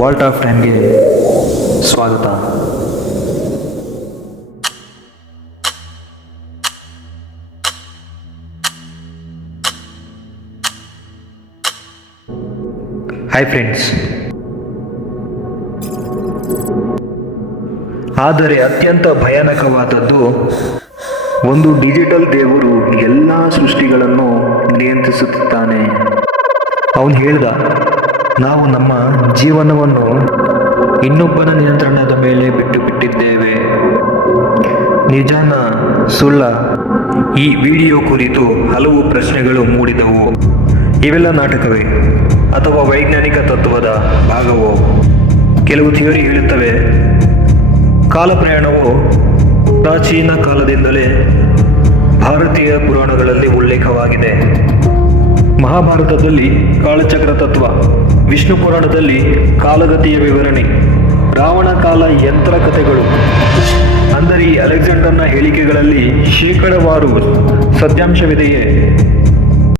Walt of ಟೈಮ್ಗೆ ಸ್ವಾಗತ. Hi friends ಆದರೆ ಅತ್ಯಂತ ಭಯಾನಕವಾದದ್ದು ಒಂದು ಡಿಜಿಟಲ್ ದೇವರು ಎಲ್ಲ ಸೃಷ್ಟಿಗಳನ್ನು ನಿಯಂತ್ರಿಸುತ್ತಿದ್ದಾನೆ. ಅವನು ಹೇಳ್ದ ನಾವು ನಮ್ಮ ಜೀವನವನ್ನು ಇನ್ನೊಬ್ಬನ ನಿಯಂತ್ರಣದ ಮೇಲೆ ಬಿಟ್ಟು ಬಿಟ್ಟಿದ್ದೇವೆ. ನಿಜಾನ ಸುಳ್ಳ ಈ ವಿಡಿಯೋ ಕುರಿತು ಹಲವು ಪ್ರಶ್ನೆಗಳು ಮೂಡಿದವು. ಇವೆಲ್ಲ ನಾಟಕವೇ ಅಥವಾ ವೈಜ್ಞಾನಿಕ ತತ್ವದ ಭಾಗವೋ? ಕೆಲವು ಥಿಯರಿ ಹೇಳುತ್ತವೆ. ಕಾಲಪ್ರಯಾಣವು ಪ್ರಾಚೀನ ಕಾಲದಿಂದಲೇ ಭಾರತೀಯ ಪುರಾಣಗಳಲ್ಲಿ ಉಲ್ಲೇಖವಾಗಿದೆ. ಮಹಾಭಾರತದಲ್ಲಿ ಕಾಳಚಕ್ರ ತತ್ವ, ವಿಷ್ಣು ಪುರಾಣದಲ್ಲಿ ಕಾಲಗತಿಯ ವಿವರಣೆ, ರಾವಣ ಕಾಲ ಯಂತ್ರ ಕಥೆಗಳು. ಅಂದರೆ ಅಲೆಕ್ಸಾಂಡರ್ನ ಹೇಳಿಕೆಗಳಲ್ಲಿ ಶೇಕಡವಾರು ಸತ್ಯಾಂಶವಿದೆಯೇ?